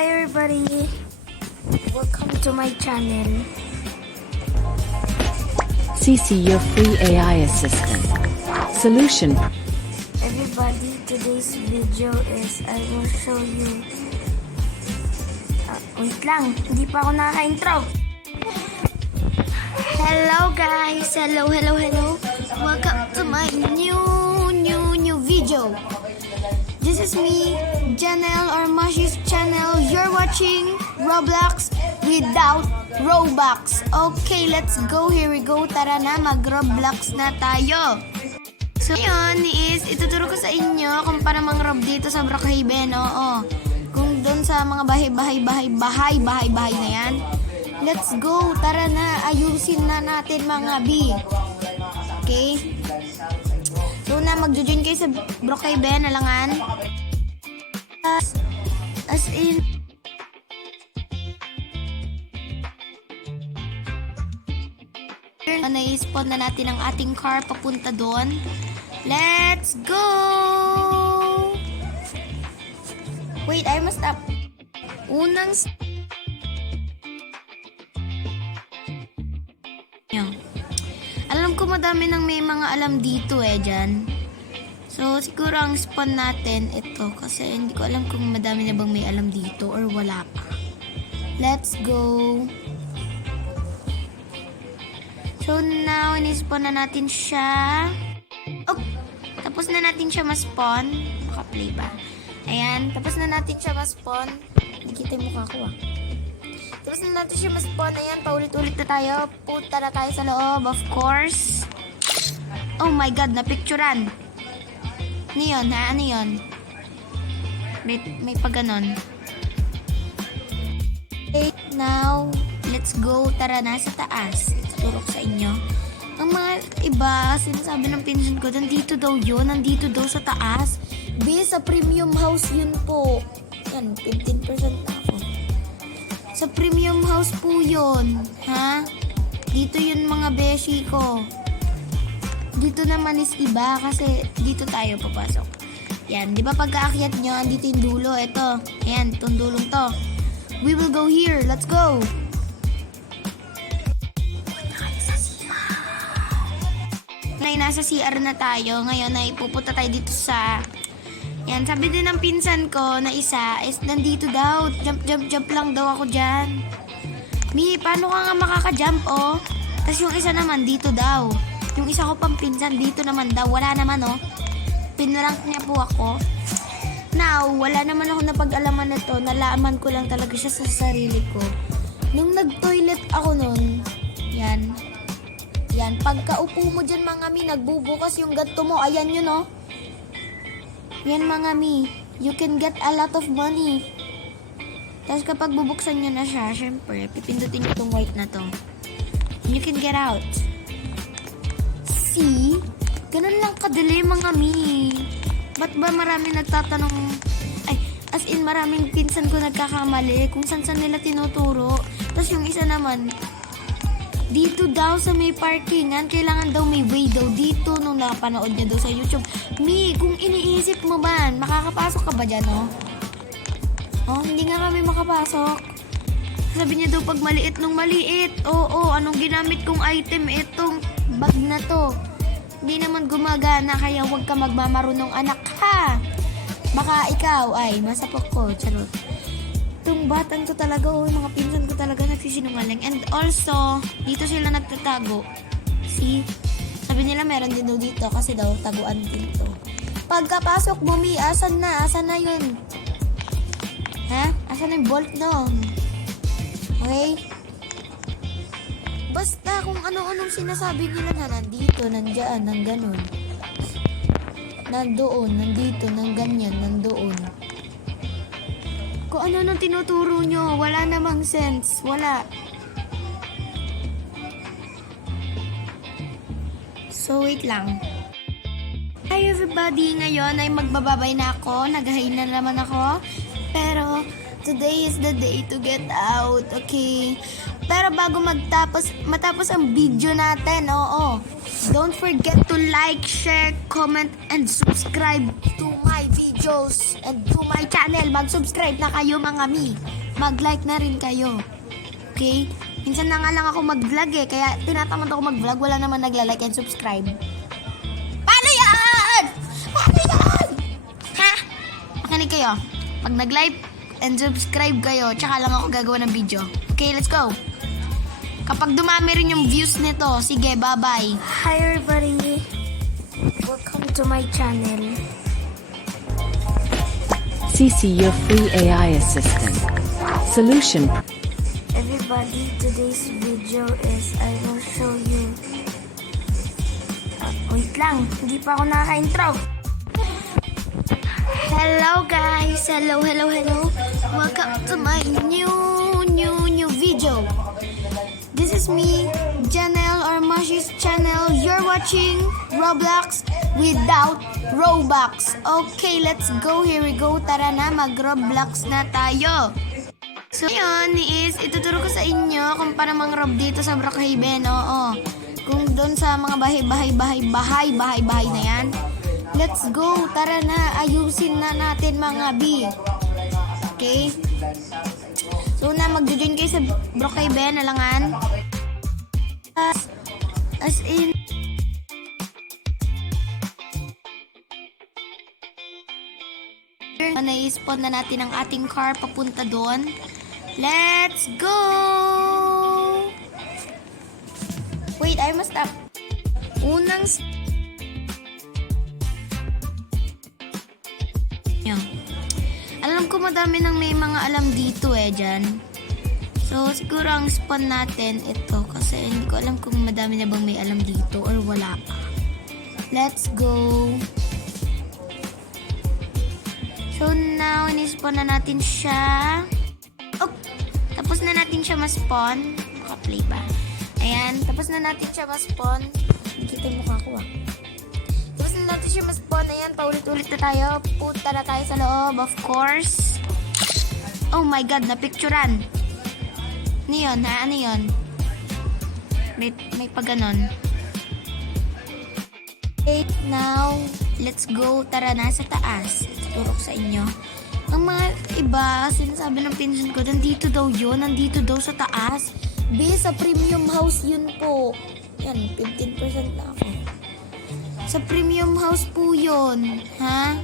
Hi everybody, welcome to my channel. CC, your free AI assistant. Solution. Everybody, today's video is I will show you. Wait lang, hindi pa ako naka-intro. Hello guys, hello. Welcome to my new video. This is me, Janelle or Mashi's channel. You're watching Roblox without Robux. Okay, let's go. Here we go. Tara na, mag-Roblox na tayo. So, yun is, ituturo ko sa inyo kung paano mang-rob dito sa Brookhaven. Oo. Kung doon sa mga bahay na yan. Let's go. Tara na, ayusin na natin mga B. Okay? So na, magjo-join kayo sa Brookhaven, alangan. As in, na-spawn na natin ang ating car papunta doon. Let's go! Wait, I must up. Unang alam ko madami nang may mga alam dito dyan. So, siguro ang spawn natin ito kasi hindi ko alam kung madami na bang may alam dito or wala pa. Let's go! So, now, in-spawn na natin siya. Oh! Tapos na natin siya ma-spawn. Naka-play ba? Ayan, tapos na natin siya ma-spawn. Nakita yung mukha ko Tapos na natin siya ma-spawn. Ayan, paulit-ulit na tayo. Punta na tayo sa loob, of course. Oh my God, napicturan. Ano yun, ha? Ano yun? May pag-ganon. Okay, now, let's go. Tara na sa taas. Turok sa inyo. Ang mga iba, sinasabi ng pinsan ko, nandito daw yun. Nandito daw sa taas. Sa premium house yun po. Yan, 15% na ako. Sa premium house po yun. Ha? Dito yun mga beshi ko. Dito naman is iba kasi dito tayo papasok. Yan, di ba pagkaakyat nyo, andito yung dulo. Ito, ayan, itong dulong to. We will go here. Let's go. Nasa CR na tayo. Ngayon ay pupunta tayo dito sa... Yan, sabi din ng pinsan ko na isa is nandito daw. Jump lang daw ako dyan. Mi, paano ka nga makaka-jump, oh? Tapos yung isa naman dito daw. Yung isa ko pang pinsan dito naman daw. Wala naman, oh. Pinarank niya po ako. Now, wala naman ako napag-alaman na to. Nalaman ko lang talaga siya sa sarili ko. Nung nag-toilet ako nun, yan, pagkaupo mo dyan mga mi, nagbubukas yung ganto mo. Ayan yun, oh. Yan mga mi, you can get a lot of money. Tapos kapag bubuksan nyo na siya, syempre, pipindutin nyo itong white na to. And you can get out. See? Ganun lang kadali mga mi. Ba't ba marami nagtatanong, as in maraming pinsan ko nagkakamali kung saan nila tinuturo. Tapos yung isa naman, dito daw sa may parkingan, kailangan daw may way daw dito nung napanood niya daw sa YouTube. Mi, kung iniisip mo ba, makakapasok ka ba dyan, oh? Oh, hindi nga kami makapasok. Sabi niya daw pag maliit nung maliit. Oo, anong ginamit kong item? Itong bag na to. Hindi naman gumagana, kaya huwag ka magmamarunong anak, ha? Baka ikaw ay masapok ko, charot. Itong batang to talaga, mga pinsan ko talaga nagsisinungaling. And also, dito sila nagtatago. See? Sabi nila meron din daw dito kasi daw taguan dito. Pagkapasok mo, Mi, asan na yun? Ha? Asan na yung bolt nun? Okay? Basta kung ano-anong sinasabi nila na nandito, nandyan, nang ganun. Nandoon, nandito, nang ganyan, nandoon. Kung ano nang tinuturo nyo, wala namang sense. Wala. So, wait lang. Hi everybody! Ngayon ay magbababay na ako. Naghahay na naman ako. Pero, today is the day to get out. Okay? Pero bago matapos ang video natin, don't forget to like, share, comment, and subscribe to my video. videos and to my channel. Mag-subscribe na kayo mga mi. Mag-like na rin kayo. Okay? Minsan na nga lang ako mag-vlog eh. Kaya tinatamad ako mag-vlog. Wala naman nagla-like and subscribe. Paano yan? Paano yan? Ha? Makinig kayo. Pag nag-like and subscribe kayo, tsaka lang ako gagawa ng video. Okay, let's go. Kapag dumami rin yung views nito, sige, bye-bye. Hi everybody, welcome to my channel. CC, your free AI assistant. Solution. Everybody, today's video is I will show you. Wait lang, hindi pa ako nakaka-intro. Hello guys! Hello. Welcome to my new video. This is me, Janelle or Mashi's channel. You're watching Roblox without Robux. Okay, let's go. Here we go. Tara na, mag-Roblox na tayo. So, yun is, ituturo ko sa inyo kung paano mang-rob dito sa Brookhaven. Oo. Kung doon sa mga bahay na yan. Let's go. Tara na, ayusin na natin mga B. Okay? So, mag-join kayo sa Brookhaven, alangan. As in, na-spawn na natin ang ating car papunta doon. Let's go! Wait, I must stop. Unang yan. Alam ko madami nang may mga alam dito dyan. So, siguro ang spawn natin ito kasi hindi ko alam kung madami na bang may alam dito or wala pa. Let's go! So, now, in-spawn na natin siya. Oh! Tapos na natin siya ma-spawn. Naka-play pa. Ayan, tapos na natin siya ma-spawn. Nakikita yung mukha ko Tapos na natin siya ma-spawn. Ayan, paulit-ulit na tayo. Punta na tayo sa loob, of course. Oh my God, napicturan. Ano yun, ha? Ano yun? May pag-ganon. Okay, now, let's go. Tara na sa taas. Turok sa inyo. Ang mga iba, sinasabi ng pinsan ko, nandito daw yun, nandito daw sa taas. Sa premium house yun po. Yan, 15% na ako. Sa premium house po yun. Ha?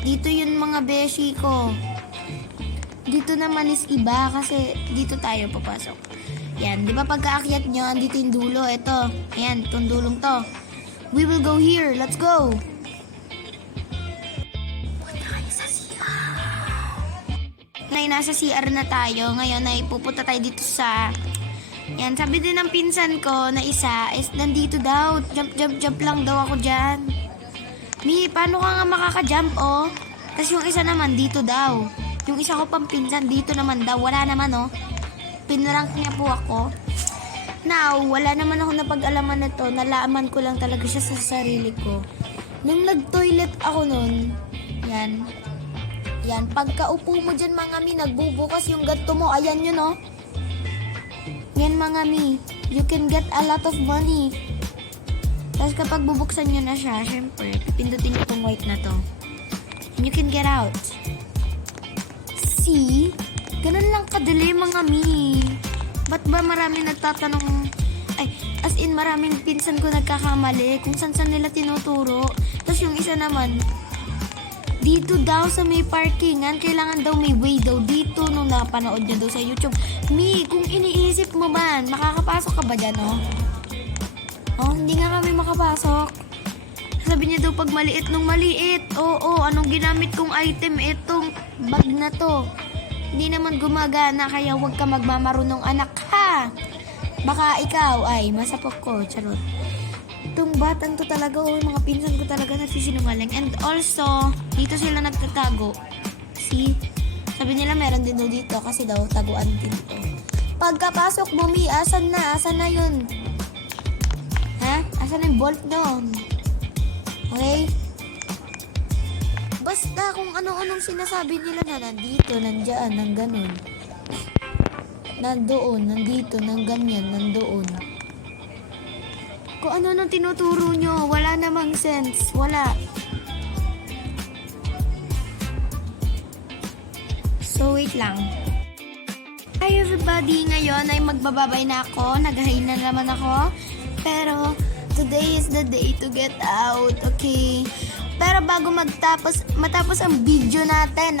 Dito yun mga beshi ko. Dito naman is iba kasi dito tayo papasok. Yan, di ba pagkaakyat nyo, andito yung dulo. Ito, ayan, itong dulong to. We will go here. Let's go. Nasa CR na tayo. Ngayon ay pupunta tayo dito sa... Yan, sabi din ng pinsan ko na isa is nandito daw. Jump lang daw ako dyan. Mi, paano ka nga makaka-jump Tapos yung isa naman dito daw. Yung isa ko pang pinsan dito naman daw. Wala naman Pinrank niya po ako. Now, wala naman ako napag-alaman na to. Nalaman ko lang talaga siya sa sarili ko. Nung nag-toilet ako nun, yan, pagkaupo mo dyan mga mi, nagbubukas yung ganto mo. Ayan yun Yan mga mi, you can get a lot of money. Tapos kapag bubuksan nyo na siya, syempre, pipindutin nyo itong white na to. And you can get out. See? Ganun lang kadali mga mi. Ba't ba marami nagtatanong, as in maraming pinsan ko nagkakamali kung saan nila tinuturo. Tapos yung isa naman, dito daw sa may parkingan, kailangan daw may way daw dito nung napanood niya daw sa YouTube. Mi, kung iniisip mo man, makakapasok ka ba dyan, hindi nga kami makapasok. Sabi niya daw pag maliit nung maliit. Oo, anong ginamit kong item? Itong bag na to. Hindi naman gumagana, kaya huwag ka magmamarunong anak, ha? Baka ikaw ay masapok ko, charot. Itong batang to talaga, mga pinsan ko talaga nagsisinungaling. And also, dito sila nagtatago. See? Sabi nila meron din daw dito kasi daw taguan din to. Pagkapasok mo, Mi, asan na yun? Ha? Asan na yung bolt doon? Okay? Basta kung ano-anong sinasabi nila na nandito, nandyan, nang ganun. Nandoon, nandito, nang ganyan, nandoon. Kung ano nang tinuturo nyo, wala namang sense. Wala. So, wait lang. Hi everybody! Ngayon ay magbababay na ako. Nag-hi na naman ako. Pero, today is the day to get out. Okay? Pero bago matapos ang video natin,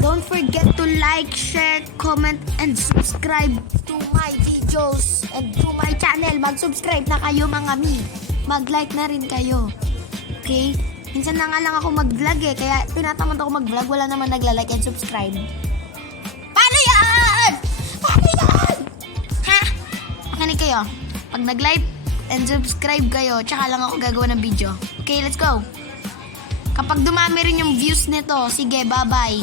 don't forget to like, share, comment, and subscribe to my videos and to my channel. Mag-subscribe na kayo mga mi. Mag-like na rin kayo. Okay? Minsan na nga lang ako mag-vlog kaya tinatamad ako mag-vlog. Wala naman nagla-like and subscribe. Paano yan? Paano yan? Ha? Makinig kayo. Pag nag-like and subscribe kayo, tsaka lang ako gagawa ng video. Okay, let's go. Kapag dumami rin yung views nito, sige, bye-bye.